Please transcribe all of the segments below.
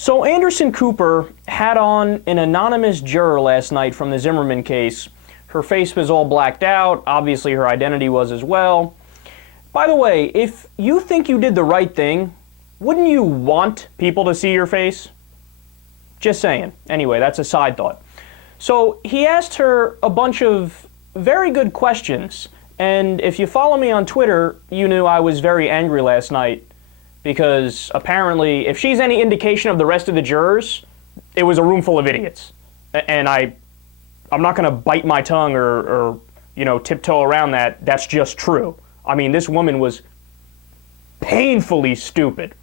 So Anderson Cooper had on an anonymous juror last night from the Zimmerman case. Her face was all blacked out. Obviously her identity was as well. By the way, if you think you did the right thing, wouldn't you want people to see your face? Just saying. Anyway, that's a side thought. So he asked her a bunch of very good questions. And if you follow me on Twitter, you knew I was very angry last night. Because apparently, if she's any indication of the rest of the jurors, it was a room full of idiots. And I'm not going to bite my tongue or tiptoe around that. That's just true. I mean, this woman was painfully stupid.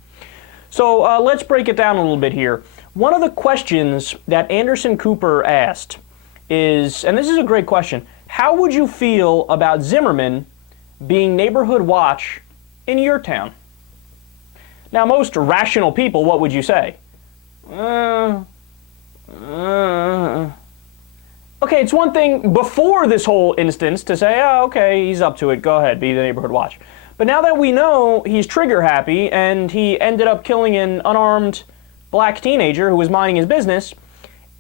So let's break it down a little bit here. One of the questions that Anderson Cooper asked is, and this is a great question, how would you feel about Zimmerman being neighborhood watch in your town? Now, most rational people, what would you say? Okay, it's one thing before this whole instance to say, oh, okay, he's up to it, go ahead, be the neighborhood watch. But now that we know he's trigger happy and he ended up killing an unarmed black teenager who was minding his business,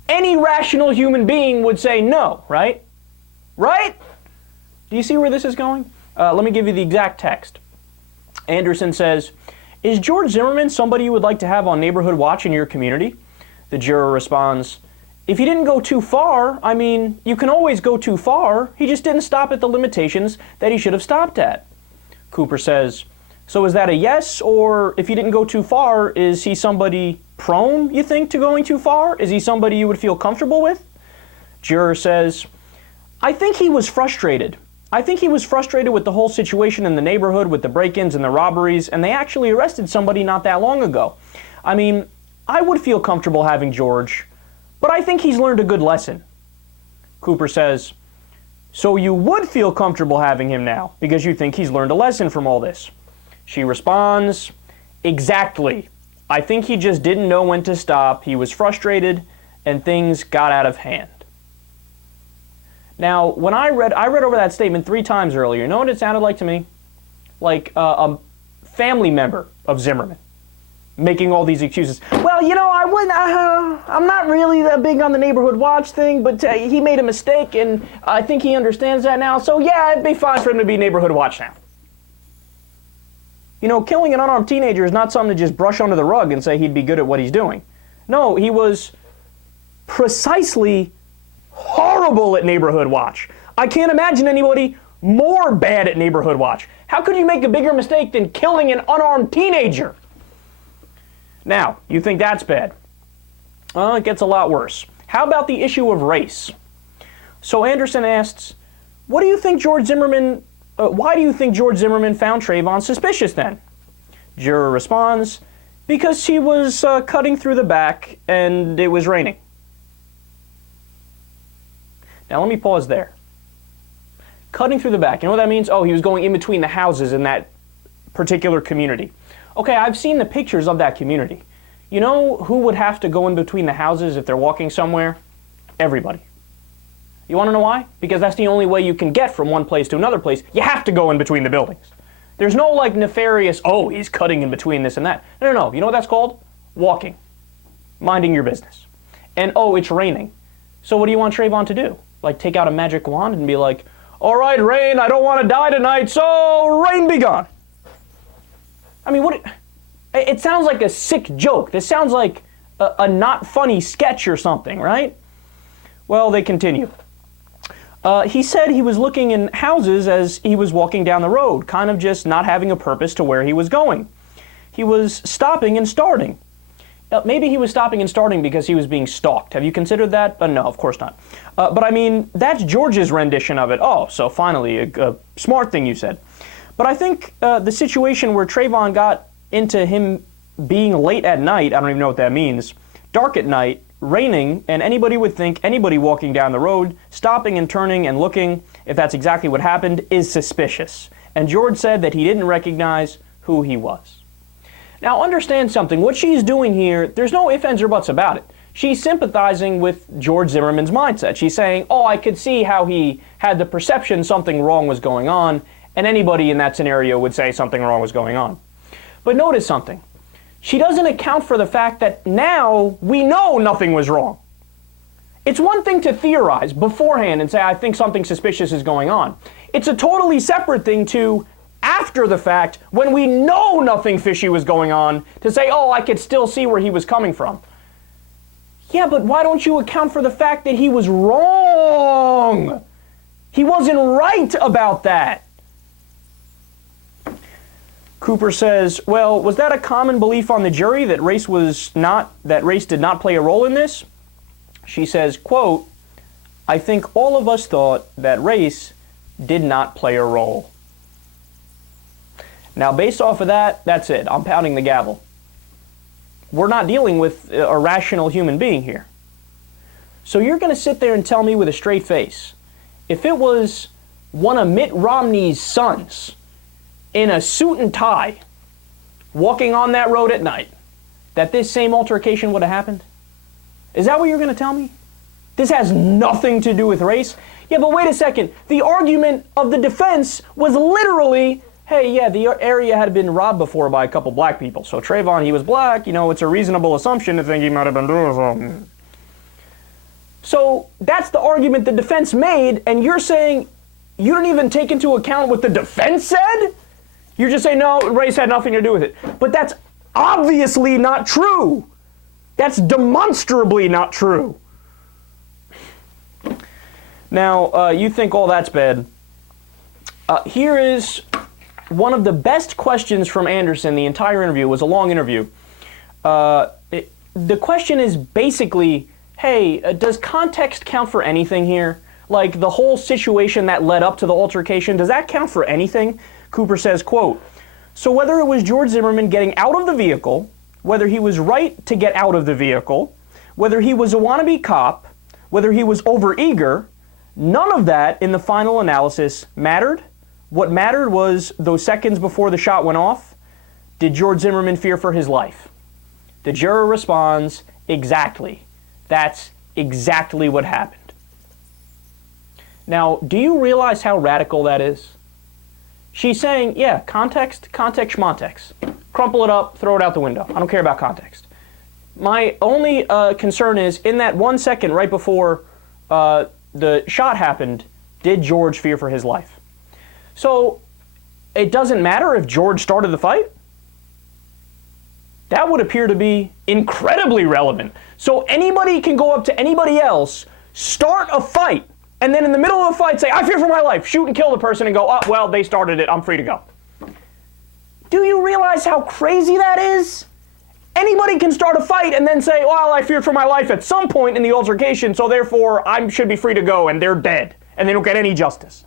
any rational human being would say no, right? Right? Do you see where this is going? Let me give you the exact text. Anderson says, "Is George Zimmerman somebody you would like to have on neighborhood watch in your community?" The juror responds, "If he didn't go too far, I mean, you can always go too far. He just didn't stop at the limitations that he should have stopped at." Cooper says, "So is that a yes, or if he didn't go too far, is he somebody prone, you think, to going too far? Is he somebody you would feel comfortable with?" Juror says, "I think he was frustrated. I think he was frustrated with the whole situation in the neighborhood with the break-ins and the robberies, and they actually arrested somebody not that long ago. I mean, I would feel comfortable having George, but I think he's learned a good lesson." Cooper says, "So you would feel comfortable having him now because you think he's learned a lesson from all this?" She responds, "Exactly. I think he just didn't know when to stop. He was frustrated and things got out of hand." Now, when I read over that statement 3 times earlier. You know what it sounded like to me? Like a family member of Zimmerman making all these excuses. "Well, I'm not really that big on the neighborhood watch thing, but he made a mistake and I think he understands that now. So yeah, it'd be fine for him to be neighborhood watch now." Killing an unarmed teenager is not something to just brush under the rug and say he'd be good at what he's doing. No, he was precisely horrible at neighborhood watch. I can't imagine anybody more bad at neighborhood watch. How could you make a bigger mistake than killing an unarmed teenager? Now, you think that's bad. Well, it gets a lot worse. How about the issue of race? So Anderson asks, why do you think George Zimmerman found Trayvon suspicious then? Juror responds, "Because he was cutting through the back and it was raining." Now let me pause there. Cutting through the back, you know what that means? Oh, he was going in between the houses in that particular community. Okay, I've seen the pictures of that community. You know who would have to go in between the houses if they're walking somewhere? Everybody. You want to know why? Because that's the only way you can get from one place to another place. You have to go in between the buildings. There's no nefarious, oh, he's cutting in between this and that. No. You know what that's called? Walking. Minding your business. And oh, it's raining. So what do you want Trayvon to do? Take out a magic wand and be like, "All right, rain, I don't want to die tonight, so rain be gone." I mean, it sounds like a sick joke. This sounds like a not funny sketch or something, right? Well, they continue. He said he was looking in houses as he was walking down the road, kind of just not having a purpose to where he was going. He was stopping and starting. Maybe he was stopping and starting because he was being stalked. Have you considered that? No, of course not. But I mean, that's George's rendition of it. Oh, so finally, a smart thing you said. But I think the situation where Trayvon got into him being late at night, I don't even know what that means, dark at night, raining, and anybody would think anybody walking down the road, stopping and turning and looking, if that's exactly what happened, is suspicious. And George said that he didn't recognize who he was. Now understand something, what she's doing here, there's no ifs, ands, or buts about it. She's sympathizing with George Zimmerman's mindset. She's saying, oh, I could see how he had the perception something wrong was going on, and anybody in that scenario would say something wrong was going on. But notice something. She doesn't account for the fact that now we know nothing was wrong. It's one thing to theorize beforehand and say, I think something suspicious is going on. It's a totally separate thing to, after the fact, when we know nothing fishy was going on, to say, oh, I could still see where he was coming from. Yeah, but why don't you account for the fact that he was wrong? He wasn't right about that. Cooper says, well, was that a common belief on the jury that race did not play a role in this? She says, quote, I think all of us thought that race did not play a role. Now, based off of that, that's it. I'm pounding the gavel. We're not dealing with a rational human being here. So you're going to sit there and tell me with a straight face, if it was one of Mitt Romney's sons in a suit and tie walking on that road at night, that this same altercation would have happened? Is that what you're going to tell me? This has nothing to do with race? Yeah, but wait a second. The argument of the defense was literally, hey, yeah, the area had been robbed before by a couple black people. So Trayvon, he was black. You know, it's a reasonable assumption to think he might have been doing something. So that's the argument the defense made, and you're saying you don't even take into account what the defense said? You're just saying, no, race had nothing to do with it. But that's obviously not true. That's demonstrably not true. Now, you think all that's bad. Here is one of the best questions from Anderson. The entire interview was a long interview. The question is basically, hey, does context count for anything here? Like the whole situation that led up to the altercation, does that count for anything? Cooper says, quote, so whether it was George Zimmerman getting out of the vehicle, whether he was right to get out of the vehicle, whether he was a wannabe cop, whether he was overeager, none of that in the final analysis mattered. What mattered was those seconds before the shot went off, did George Zimmerman fear for his life? The juror responds, exactly. That's exactly what happened. Now, do you realize how radical that is? She's saying, yeah, context, schmontext. Crumple it up, throw it out the window. I don't care about context. My only concern is, in that 1 second right before the shot happened, did George fear for his life? So, it doesn't matter if George started the fight? That would appear to be incredibly relevant. So anybody can go up to anybody else, start a fight, and then in the middle of the fight say, I fear for my life, shoot and kill the person and go, oh, well, they started it, I'm free to go. Do you realize how crazy that is? Anybody can start a fight and then say, well, I feared for my life at some point in the altercation, so therefore I should be free to go, and they're dead, and they don't get any justice.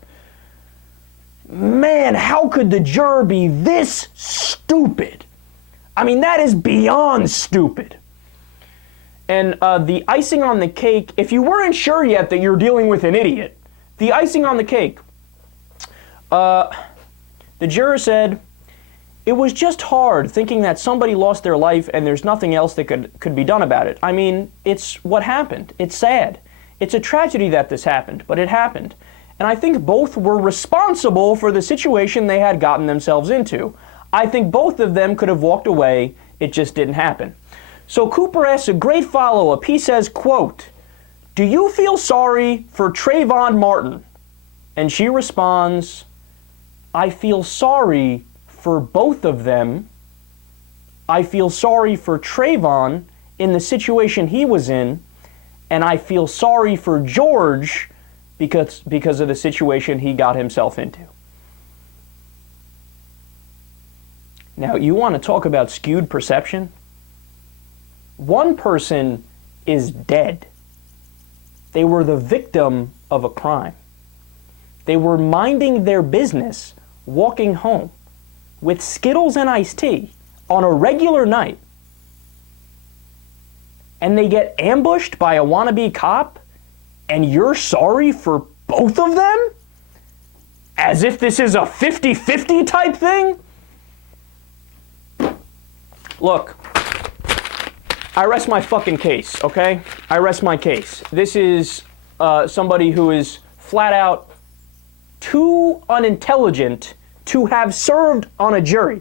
Man, how could the juror be this stupid? I mean, that is beyond stupid. And the icing on the cake, if you weren't sure yet that you're dealing with an idiot, the icing on the cake, the juror said, it was just hard thinking that somebody lost their life and there's nothing else that could be done about it. I mean, it's what happened. It's sad. It's a tragedy that this happened, but it happened. And I think both were responsible for the situation they had gotten themselves into. I think both of them could have walked away. It just didn't happen. So Cooper asks a great follow-up. He says, quote, do you feel sorry for Trayvon Martin? And she responds, I feel sorry for both of them. I feel sorry for Trayvon in the situation he was in, and I feel sorry for George because of the situation he got himself into. Now, you want to talk about skewed perception? One person is dead. They were the victim of a crime. They were minding their business, walking home with Skittles and iced tea on a regular night. And they get ambushed by a wannabe cop, and you're sorry for both of them? As if this is a 50-50 type thing? Look, I rest my fucking case, okay? I rest my case. This is somebody who is flat out too unintelligent to have served on a jury.